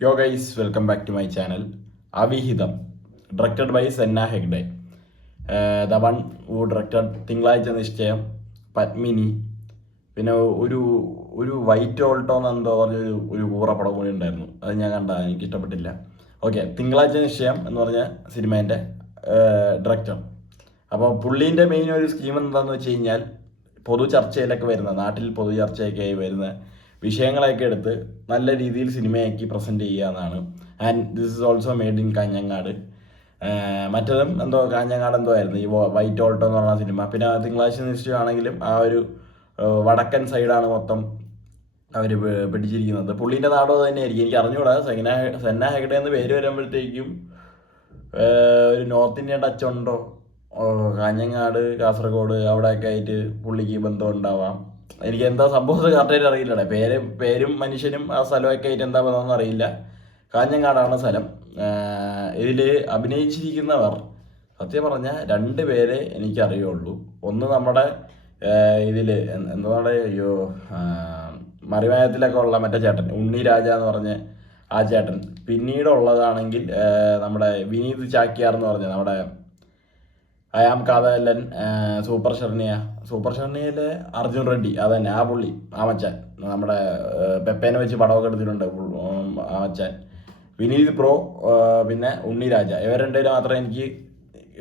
യോ guys welcome back to my channel. Avihitham directed by Senna Hegde. The one who directed Thinkalazhcha Nishchayam, Padmini, പിന്നെ ഒരു ഒരു വൈറ്റ് ഓൾട്ടോ എന്നെന്തോ പറഞ്ഞൊരു ഒരു കൂറപ്പടം കൂടി ഉണ്ടായിരുന്നു. അത് ഞാൻ എനിക്ക് ഇഷ്ടപ്പെട്ടില്ല. ഓക്കെ, തിങ്കളാഴ്ച നിശ്ചയം എന്ന് പറഞ്ഞ സിനിമേൻ്റെ ഡയറക്ടർ. അപ്പോൾ പുള്ളീൻ്റെ മെയിൻ ഒരു സ്കീം എന്താണെന്ന് വെച്ച് കഴിഞ്ഞാൽ പൊതു ചർച്ചയിലൊക്കെ വരുന്ന, നാട്ടിൽ പൊതു ചർച്ചയൊക്കെ ആയി വരുന്ന വിഷയങ്ങളെയൊക്കെ എടുത്ത് നല്ല രീതിയിൽ സിനിമയാക്കി പ്രസൻറ്റ് ചെയ്യുക എന്നാണ്. And this is also made in Kanhangad. മറ്റതും എന്തോ കാഞ്ഞങ്ങാട് എന്തോ ആയിരുന്നു ഈ വൈറ്റ് ഓൾട്ടോ എന്ന് പറഞ്ഞ സിനിമ. പിന്നെ തിങ്കളാഴ്ച നിശ്ചയമാണെങ്കിലും ആ ഒരു വടക്കൻ സൈഡാണ് മൊത്തം അവർ പിടിച്ചിരിക്കുന്നത്. പുള്ളീൻ്റെ നാടോ തന്നെയായിരിക്കും, എനിക്ക് അറിഞ്ഞുകൂടാ. സെന്ന ഹെഗ്ഡെ എന്ന് പേര് വരുമ്പോഴത്തേക്കും ഒരു നോർത്ത് ഇന്ത്യൻ ടച്ച് ഉണ്ടോ, കാഞ്ഞങ്ങാട്, കാസർഗോഡ് അവിടെയൊക്കെ ആയിട്ട് പുള്ളിക്ക് ബന്ധം ഉണ്ടാവാം. എനിക്ക് എന്താ സംഭവം കറക്റ്റായിട്ട് അറിയില്ലടേ. പേരും മനുഷ്യനും ആ സ്ഥലമൊക്കെ ആയിട്ട് എന്താ ബന്ധമെന്ന് അറിയില്ല. കാഞ്ഞങ്ങാടാണ് സ്ഥലം. ഇതിൽ അഭിനയിച്ചിരിക്കുന്നവർ സത്യം പറഞ്ഞാൽ 2 പേരെ എനിക്കറിയുള്ളൂ. ഒന്ന് നമ്മുടെ ഇതിൽ എന്താണ് അയ്യോ മറിമായത്തിലൊക്കെ ഉള്ള മറ്റേ ചേട്ടൻ ഉണ്ണി രാജ എന്ന് പറഞ്ഞ ആ ചേട്ടൻ. പിന്നീടുള്ളതാണെങ്കിൽ നമ്മുടെ വിനീത് ചാക്യാർ എന്ന് പറഞ്ഞ നമ്മുടെ അയാം കാതലൻ, സൂപ്പർ ഷർണിയയിലെ അർജുൻ റെഡ്ഡി, അതന്നെ ആ പുള്ളി, ആ മച്ചാൻ, നമ്മുടെ പെപ്പേനെ വെച്ച് പടമൊക്കെ എടുത്തിട്ടുണ്ട് ആ മച്ചാൻ, വിനീത് പ്രോ, പിന്നെ ഉണ്ണി രാജ. ഇവർ 2 പേരും മാത്രമേ എനിക്ക്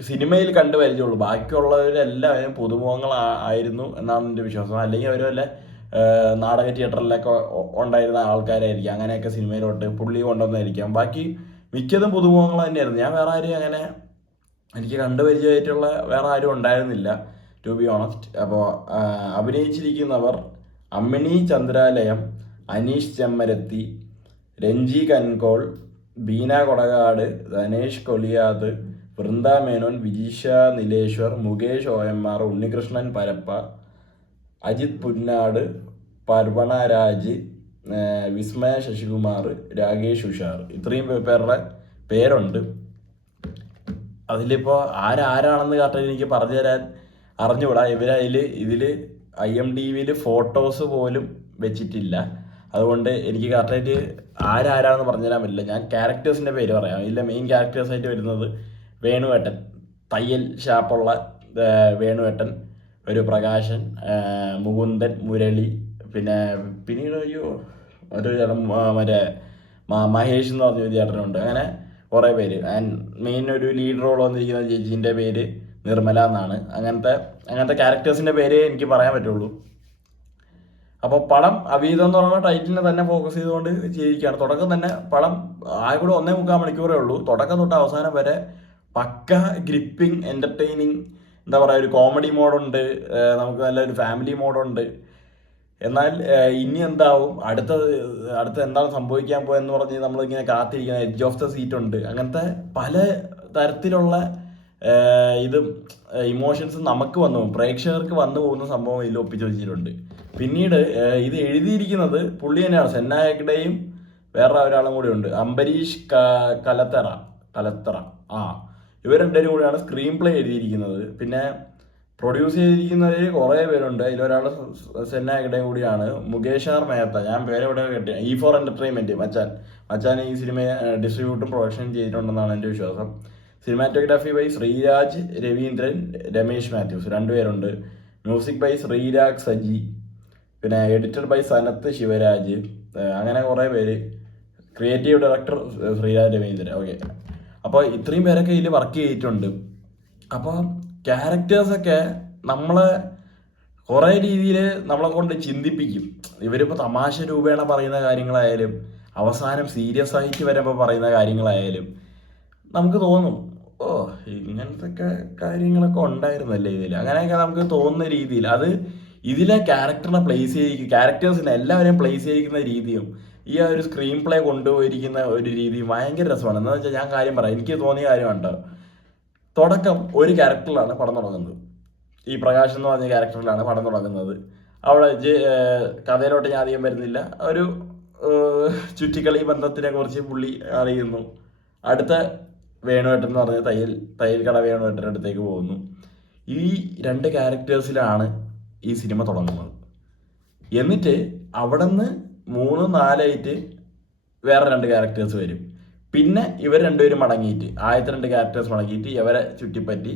സിനിമയിൽ കണ്ടു പരിചയമുള്ളൂ. ബാക്കിയുള്ളവരെല്ലാവരും പുതുമുഖങ്ങൾ ആയിരുന്നു എന്നാണ് എൻ്റെ വിശ്വാസം. അല്ലെങ്കിൽ അവർ വല്ല നാടക തിയേറ്ററിലൊക്കെ ഉണ്ടായിരുന്ന ആൾക്കാരായിരിക്കും, അങ്ങനെയൊക്കെ സിനിമയിലോട്ട് പുള്ളി കൊണ്ടുവന്നായിരിക്കാം. ബാക്കി മിക്കതും പുതുമുഖങ്ങൾ തന്നെയായിരുന്നു. ഞാൻ വേറെ ആരും അങ്ങനെ എനിക്ക് കണ്ടുപരിചയമായിട്ടുള്ള വേറെ ആരും ഉണ്ടായിരുന്നില്ല, ടു ബി ഓണസ്റ്റ്. അപ്പോൾ അഭിനയിച്ചിരിക്കുന്നവർ അമ്മിണി ചന്ദ്രാലയം, അനീഷ് ചെമ്മരത്തി, രഞ്ജി കൻകോൾ, ബീന കൊടകാട്, ധനേഷ് കൊലിയാത്, വൃന്ദ മേനോൻ, വിജീഷ നിലേശ്വർ, മുകേഷ് OMR, ഉണ്ണികൃഷ്ണൻ പരപ്പ, അജിത് പുന്നാട്, പർവണ രാജ്, വിസ്മയ ശശികുമാർ, രാകേഷ് ഉഷാർ. ഇത്രയും പേരുടെ പേരുണ്ട്. അതിലിപ്പോൾ ആരാണെന്ന് കറക്റ്റ് എനിക്ക് പറഞ്ഞു തരാൻ അറിഞ്ഞുകൂടാ. ഇതിൽ IMDbയിൽ ഫോട്ടോസ് പോലും വെച്ചിട്ടില്ല. അതുകൊണ്ട് എനിക്ക് കറക്റ്റായിട്ട് ആരാണെന്ന് പറഞ്ഞു തരാൻ പറ്റില്ല. ഞാൻ ക്യാരക്ടേഴ്സിൻ്റെ പേര് പറയാം. ഇതിലെ മെയിൻ ക്യാരക്ടേഴ്സായിട്ട് വരുന്നത് വേണുവേട്ടൻ, തയ്യൽ ഷാപ്പുള്ള വേണുവേട്ടൻ, ഒരു പ്രകാശൻ, മുകുന്ദൻ, മുരളി, പിന്നീട് ഒരു ചേട്ടൻ മറ്റേ മഹേഷ് എന്ന് പറഞ്ഞൊരു ചേട്ടനുണ്ട്. അങ്ങനെ കുറേ പേര്. ആൻഡ് മെയിൻ ഒരു ലീഡ് റോൾ വന്നിരിക്കുന്ന ചേച്ചീൻ്റെ പേര് നിർമ്മല എന്നാണ്. അങ്ങനത്തെ ക്യാരക്ടേഴ്സിൻ്റെ പേര് എനിക്ക് പറയാൻ പറ്റുള്ളൂ. അപ്പോൾ പടം അവിഹിതം എന്ന് പറയുന്ന ടൈറ്റിലിനെ തന്നെ ഫോക്കസ് ചെയ്തുകൊണ്ട് ചെയ്തിരിക്കുകയാണ്. തുടക്കം തന്നെ പടം ആകെ കൂടെ 1.25 മണിക്കൂറേ ഉള്ളൂ. തുടക്കം തൊട്ട് അവസാനം വരെ പക്ക ഗ്രിപ്പിംഗ്, എൻ്റർടൈനിങ്, എന്താ പറയുക, ഒരു കോമഡി മോഡുണ്ട്, നമുക്ക് നല്ലൊരു ഫാമിലി മോഡുണ്ട്. എന്നാൽ ഇനി എന്താവും, അടുത്ത എന്താണ് സംഭവിക്കാൻ പോയെന്ന് പറഞ്ഞ് നമ്മളിങ്ങനെ കാത്തിരിക്കുന്ന എഡ്ജ് ഓഫ് ദ സീറ്റ് ഉണ്ട്. അങ്ങനത്തെ പല തരത്തിലുള്ള ഇതും ഇമോഷൻസും നമുക്ക് പ്രേക്ഷകർക്ക് വന്നു പോകുന്ന സംഭവം ഇതിൽ ഒപ്പിച്ചു വെച്ചിട്ടുണ്ട്. പിന്നീട് ഇത് എഴുതിയിരിക്കുന്നത് പുള്ളി തന്നെയാണ്, സെന്ന ഹെഗ്ഡെയും വേറെ ഒരാളും കൂടി ഉണ്ട്, അംബരീഷ് കലത്തറ. ഇവർ 2 പേരും കൂടിയാണ് സ്ക്രീൻ പ്ലേ എഴുതിയിരിക്കുന്നത്. പിന്നെ പ്രൊഡ്യൂസ് ചെയ്തിരിക്കുന്നവർ കുറേ പേരുണ്ട്. അതിലൊരാൾ സെന്ന ഹെഗ്ഡെയും കൂടിയാണ്, മുകേഷ് ആർ മേത്ത. ഞാൻ പേരെവിടെ കേട്ടി, E4 എൻ്റർടൈൻമെൻറ്റ് മച്ചാൻ ഈ സിനിമയെ ഡിസ്ട്രിബ്യൂട്ടും പ്രൊഡക്ഷനും ചെയ്തിട്ടുണ്ടെന്നാണ് എൻ്റെ വിശ്വാസം. സിനിമാറ്റോഗ്രാഫി ബൈ ശ്രീരാജ് രവീന്ദ്രൻ, രമേശ് മാത്യൂസ്, 2 പേരുണ്ട്. മ്യൂസിക് ബൈ ശ്രീരാഗ് സജി, പിന്നെ എഡിറ്റഡ് ബൈ സനത്ത് ശിവരാജ്. അങ്ങനെ കുറേ പേര്. Creative director Sreeraj Raveendran. Okay, അപ്പോൾ ഇത്രയും പേരൊക്കെ ഇതിൽ വർക്ക് ചെയ്തിട്ടുണ്ട്. അപ്പോൾ ക്യാരക്ടേഴ്സൊക്കെ നമ്മളെ കുറേ രീതിയിൽ നമ്മളെ കൊണ്ട് ചിന്തിപ്പിക്കും. ഇവരിപ്പോൾ തമാശ രൂപേണ പറയുന്ന കാര്യങ്ങളായാലും അവസാനം സീരിയസ് ആയിട്ട് വരുമ്പോൾ പറയുന്ന കാര്യങ്ങളായാലും നമുക്ക് തോന്നും, ഓ ഇങ്ങനത്തെ കാര്യങ്ങളൊക്കെ ഉണ്ടായിരുന്നല്ലേ ഇതിൽ, അങ്ങനെയൊക്കെ നമുക്ക് തോന്നുന്ന രീതിയിൽ. അത് ഇതിലെ ക്യാരക്ടേഴ്സിനെ എല്ലാവരെയും പ്ലേസ് ചെയ്തിരിക്കുന്ന രീതിയും ഈ ഒരു സ്ക്രീൻ പ്ലേ കൊണ്ടുപോയിരിക്കുന്ന ഒരു രീതി ഭയങ്കര രസമാണ്. എന്താണെന്ന് വെച്ചാൽ ഞാൻ കാര്യം പറയാം, എനിക്ക് തോന്നിയ കാര്യമുണ്ടോ. തുടക്കം ഒരു ക്യാരക്ടറിലാണ് പടം തുടങ്ങുന്നത്. ഈ പ്രകാശ് എന്ന് പറഞ്ഞ ക്യാരക്ടറിലാണ് പടം തുടങ്ങുന്നത്. അവിടെ കഥയിലോട്ട് ഞാൻ അധികം വരുന്നില്ല. ഒരു ചുറ്റിക്കളി ബന്ധത്തിനെ കുറിച്ച് പുള്ളി അറിയുന്നു. അടുത്ത വേണുവേട്ടൻ എന്ന് പറഞ്ഞ തയ്യൽ കട വേണുവേട്ടൻ്റെ അടുത്തേക്ക് പോകുന്നു. ഈ 2 ക്യാരക്ടേഴ്സിലാണ് ഈ സിനിമ തുടങ്ങുന്നത്. എന്നിട്ട് അവിടെ നിന്ന് 3-4 ആയിട്ട് വേറെ 2 ക്യാരക്ടേഴ്സ് വരും. പിന്നെ ഇവർ രണ്ടുപേരും മടങ്ങിയിട്ട് ആദ്യത്തെ 2 ക്യാരക്ടേഴ്സ് മടങ്ങിയിട്ട് ഇവരെ ചുറ്റിപ്പറ്റി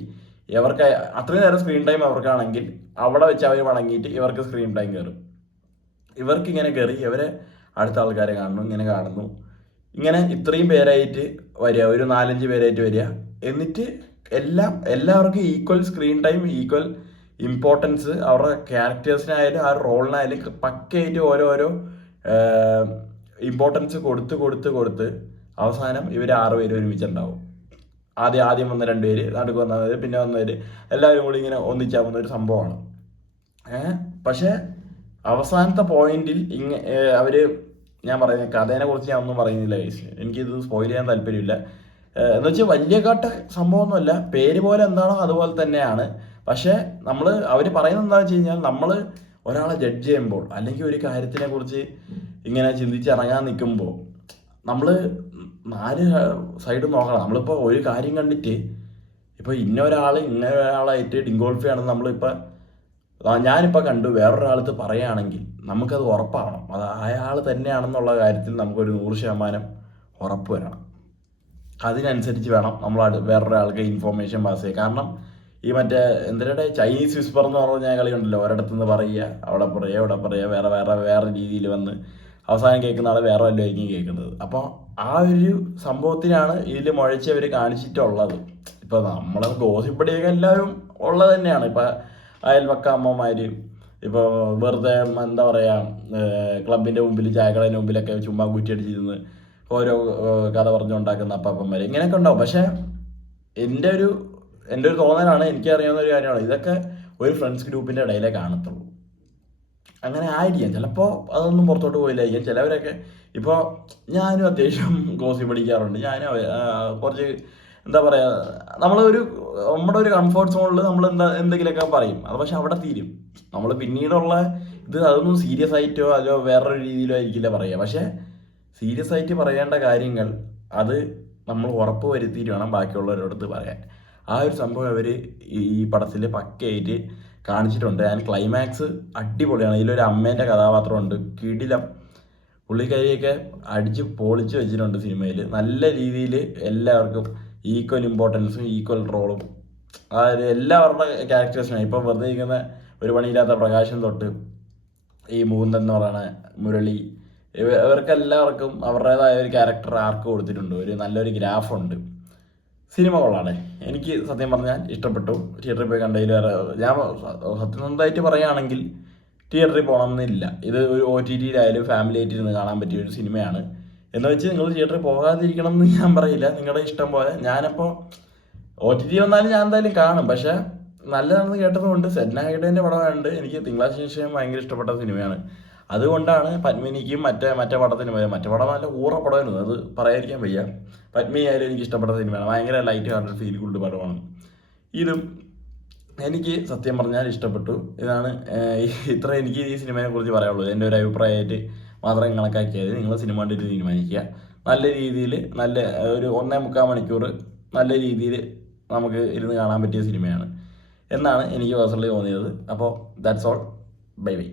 ഇവർക്ക് അത്രയും നേരം സ്ക്രീൻ ടൈം അവർക്കാണെങ്കിൽ അവിടെ വെച്ച് അവർ മടങ്ങിയിട്ട് ഇവർക്ക് സ്ക്രീൻ ടൈം കയറും. ഇവർക്ക് ഇങ്ങനെ കയറി ഇവരെ അടുത്ത ആൾക്കാരെ കാണുന്നു, ഇങ്ങനെ കാണുന്നു, ഇങ്ങനെ ഇത്രയും പേരായിട്ട് വരിക, ഒരു 4-5 പേരായിട്ട് വരിക. എന്നിട്ട് എല്ലാവർക്കും equal screen time, equal importance അവരുടെ ക്യാരക്ടേഴ്സിനായാലും ആ റോളിനായാലും പക്കയായിട്ട് ഓരോരോ ഇമ്പോർട്ടൻസ് കൊടുത്ത് അവസാനം ഇവർ 6 പേര് ഒരുമിച്ചുണ്ടാവും. ആദ്യം വന്ന 2 പേര്, നടുക്ക് വന്നവർ, പിന്നെ വന്നവർ, എല്ലാവരും കൂടി ഇങ്ങനെ ഒന്നിച്ചാവുന്ന ഒരു സംഭവമാണ്. പക്ഷേ അവസാനത്തെ പോയിന്റിൽ അവര്, ഞാൻ പറയുന്നത് കഥേനെ കുറിച്ച് ഞാൻ ഒന്നും പറയുന്നില്ല ഗൈസ്, എനിക്കിത് സ്പോയിൽ ചെയ്യാൻ താല്പര്യമില്ല. എന്ന് വെച്ചാൽ വലിയ കാട്ട സംഭവമൊന്നുമല്ല, പേര് പോലെ എന്താണോ അതുപോലെ തന്നെയാണ്. പക്ഷേ അവർ പറയുന്നത് എന്താണെന്ന് വെച്ച് കഴിഞ്ഞാൽ, നമ്മൾ ഒരാളെ ജഡ്ജ് ചെയ്യുമ്പോൾ അല്ലെങ്കിൽ ഒരു കാര്യത്തിനെ കുറിച്ച് ഇങ്ങനെ ചിന്തിച്ചിറങ്ങാൻ നിൽക്കുമ്പോൾ നമ്മൾ 4 സൈഡ് നോക്കണം. നമ്മളിപ്പോൾ ഒരു കാര്യം കണ്ടിട്ട് ഇപ്പോൾ ഇന്ന ഒരാളായിട്ട് ഡിങ്കോൾഫി ആണെന്ന് ഞാനിപ്പോൾ കണ്ടു വേറൊരാളത്ത് പറയുകയാണെങ്കിൽ നമുക്കത് ഉറപ്പാവണം, അത് അയാൾ തന്നെയാണെന്നുള്ള കാര്യത്തിൽ നമുക്കൊരു 100% ഉറപ്പ് വരണം. അതിനനുസരിച്ച് വേണം നമ്മൾ വേറൊരാൾക്ക് ഇൻഫോർമേഷൻ പാസ് ചെയ്യുക. കാരണം ഈ മറ്റേ എന്തിനാ ചൈനീസ് വിസ്പർ എന്ന് പറഞ്ഞ കളി ഉണ്ടല്ലോ, ഒരിടത്തുനിന്ന് പറയുക, അവിടെ പറയുക, വേറെ രീതിയിൽ വന്ന് അവസാനം കേൾക്കുന്ന ആൾ വേറെ വല്ലതായിരിക്കും കേൾക്കുന്നത്. അപ്പോൾ ആ ഒരു സംഭവത്തിനാണ് ഇതിൽ മുഴച്ചവർ കാണിച്ചിട്ടുള്ളത്. ഇപ്പോൾ നമ്മൾ ഗോസിപ്പടിയൊക്കെ എല്ലാവരും ഉള്ളത് തന്നെയാണ്. ഇപ്പം അയൽവക്ക അമ്മമാർ ഇപ്പോൾ വെറുതെ എന്താ പറയുക, ക്ലബിൻ്റെ മുമ്പിൽ, ചായക്കടേൻ്റെ മുമ്പിലൊക്കെ ചുമ്മാ കുറ്റിയടിച്ചിരുന്ന് ഓരോ കഥ പറഞ്ഞുണ്ടാക്കുന്ന അപ്പാപ്പന്മാർ ഇങ്ങനെയൊക്കെ ഉണ്ടാവും. പക്ഷേ എൻ്റെ ഒരു തോന്നലാണ്, എനിക്കറിയാവുന്ന ഒരു കാര്യമാണ്, ഇതൊക്കെ ഒരു ഫ്രണ്ട്സ് ഗ്രൂപ്പിൻ്റെ ഇടയിലേ കാണത്തുള്ളൂ. അങ്ങനെ ആയിരിക്കാം, ചിലപ്പോൾ അതൊന്നും പുറത്തോട്ട് പോയില്ലായിരിക്കാം. ചിലവരൊക്കെ ഇപ്പോൾ ഞാനും അത്യാവശ്യം ഗോസിപ്പ് പഠിക്കാറുണ്ട്. ഞാനും കുറച്ച് എന്താ പറയുക, നമ്മുടെ ഒരു കംഫർട്ട് സോണിൽ നമ്മൾ എന്തെങ്കിലുമൊക്കെ പറയും. അത് പക്ഷെ അവിടെ തീരും. നമ്മൾ പിന്നീടുള്ള അതൊന്നും സീരിയസ് ആയിട്ടോ അതോ വേറൊരു രീതിയിലോ ആയിരിക്കില്ല പറയുക. പക്ഷേ സീരിയസ് ആയിട്ട് പറയേണ്ട കാര്യങ്ങൾ അത് നമ്മൾ ഉറപ്പ് വരുത്തിയിട്ട് വേണം ബാക്കിയുള്ളവരോടത്ത് പറയാൻ. ആ ഒരു സംഭവം അവർ ഈ പടത്തിൽ പക്കയായിട്ട് കാണിച്ചിട്ടുണ്ട്. ഞാൻ ക്ലൈമാക്സ് അടിപൊളിയാണ്. ഇതിലൊരു അമ്മേൻ്റെ കഥാപാത്രമുണ്ട്, കിടിലം. പുള്ളിക്കാരിയൊക്കെ അടിച്ച് പൊളിച്ച് വെച്ചിട്ടുണ്ട് സിനിമയിൽ. നല്ല രീതിയിൽ എല്ലാവർക്കും ഈക്വൽ ഇമ്പോർട്ടൻസും ഈക്വൽ റോളും അതായത് എല്ലാവരുടെ ക്യാരക്ടേഴ്സിനാണ്. ഇപ്പം വെറുതെ ഇരിക്കുന്ന ഒരു പണിയില്ലാത്ത പ്രകാശം തൊട്ട് ഈ മുകുന്ദൻ എന്ന് പറയുന്ന മുരളി, ഇവർക്കെല്ലാവർക്കും അവരുടേതായ ഒരു ക്യാരക്ടർ ആർക്ക് കൊടുത്തിട്ടുണ്ട്. നല്ലൊരു ഗ്രാഫുണ്ട്. സിനിമ കൊള്ളാണ്. എനിക്ക് സത്യം പറഞ്ഞാൽ ഇഷ്ടപ്പെട്ടു. തിയേറ്ററിൽ പോയി കണ്ടതിൽ ഞാൻ സത്യസന്ധമായിട്ട് പറയുകയാണെങ്കിൽ തിയേറ്ററിൽ പോകണമെന്നില്ല. ഇത് ഒരു OTTയിലായാലും ഫാമിലി ആയിട്ട് ഇരുന്ന് കാണാൻ പറ്റിയ ഒരു സിനിമയാണ്. എന്ന് വെച്ച് നിങ്ങൾ തിയേറ്ററിൽ പോകാതിരിക്കണം എന്ന് ഞാൻ പറയില്ല, നിങ്ങളുടെ ഇഷ്ടം പോലെ. ഞാനപ്പോൾ OTT വന്നാലും ഞാൻ എന്തായാലും കാണും. പക്ഷേ നല്ലതാണെന്ന് കേട്ടതുകൊണ്ട്, സെന്നാഗഡേൻ്റെ പടമായതുകൊണ്ട് എനിക്ക് തിങ്കളാഴ്ച ശേഷം ഭയങ്കര ഇഷ്ടപ്പെട്ട സിനിമയാണ്. അതുകൊണ്ടാണ് പത്മിനിക്കും മറ്റേ പടത്തിന് പോയത്. മറ്റേ പടം നല്ല പടമായിരുന്നു, അത് പറയാതിരിക്കാൻ വയ്യ. പത്മിനി ആയാലും എനിക്ക് ഇഷ്ടപ്പെട്ട സിനിമയാണ്. ഭയങ്കര ലൈറ്റ് ഹാർട്ടഡ് ഫീൽ ഗുഡ് പടമാണ്. ഇതും എനിക്ക് സത്യം പറഞ്ഞാൽ ഇഷ്ടപ്പെട്ടു. ഇതാണ് ഇത്ര എനിക്ക് ഈ സിനിമയെ കുറിച്ച് പറയാനുള്ളൂ. എൻ്റെ ഒരു അഭിപ്രായമായിട്ട് മാത്രം കണക്കാക്കിയത്. നിങ്ങൾ സിനിമ കണ്ടിട്ട് തീരുമാനിക്കുക. നല്ല രീതിയിൽ നല്ല ഒരു 1.25 മണിക്കൂർ നല്ല രീതിയിൽ നമുക്ക് ഇരുന്ന് കാണാൻ പറ്റിയ സിനിമയാണ് എന്നാണ് എനിക്ക് പേഴ്സണലി തോന്നിയത്. അപ്പോൾ ദാറ്റ്സ് ഓൾ. Bye bye.